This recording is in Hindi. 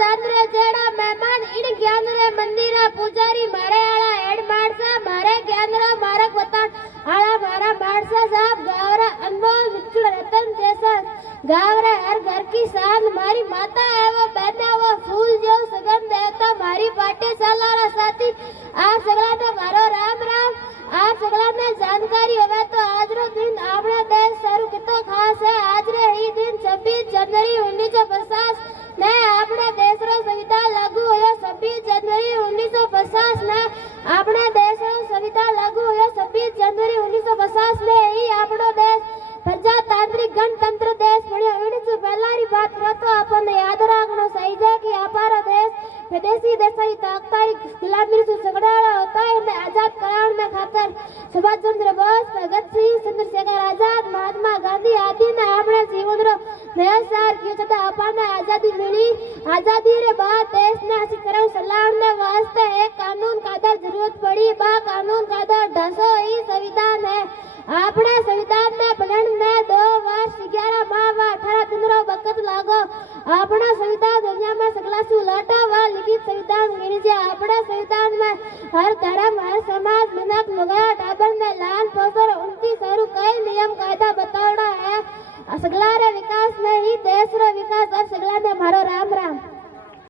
चांद्रे जेड़ा मेहमान इन ज्ञान रे मंदिर पुजारी मारे आला हेड मारसा मारे ज्ञान रे मारक बता आला मारा मारसा साहब गावरा अनमोल विचुड़ रतन जैसा गावरा हर घर की शान मारी माता है वो बहना वो फूल जो सगन देता मारी पाटे सालारा साथी आ सगला ने मारो राम राम आ सगला ने जानकारी होवे तो आज रो दिन आपने देश सारू कितो खास है आज रे ही दिन 26 जनवरी 1950 ने अपने देश रो संविधान लागू होयो 26 जनवरी 1950 ने अपने देश रो संविधान लागू होयो 26 जनवरी 1950 ने ही अपनो देश प्रजातांत्रिक गणतंत्र देश बन्यो एनी पहलारी बात करो तो अपन याद रखनो सही है कि हमारा देश विदेशी देशाई ताकताई गुलामी से झगड़ा होता है में आजाद कराने में खातर सुभाष चंद्र बोस भगत सिंह चंद्रशेखर आजाद महात्मा गांधी आदि ने अपने जीवन रो व्यवसाय किया छता अपन आजादी मिली आजादी रे बाद देश ने अच्छी तरह चलाने वास्ते एक कानून कायदा जरूरत पड़ी बा कानून कायदा ढांचो ही संविधान है अपने संविधान में बनने में 2 वर्ष 11 माह व 18 दिन रो वक्त लागो अपना संविधान दुनिया में सकला से उलटा व लिखित संविधान गिनी जे अपने संविधान में हर धर्म हर समाज मिनक मुगा टाबर ने लाल पोसर उनकी सारू कई नियम कायदा बतावड़ा है सगला रे विकास में ही देश रो विकास अब सगला ने मारो राम राम।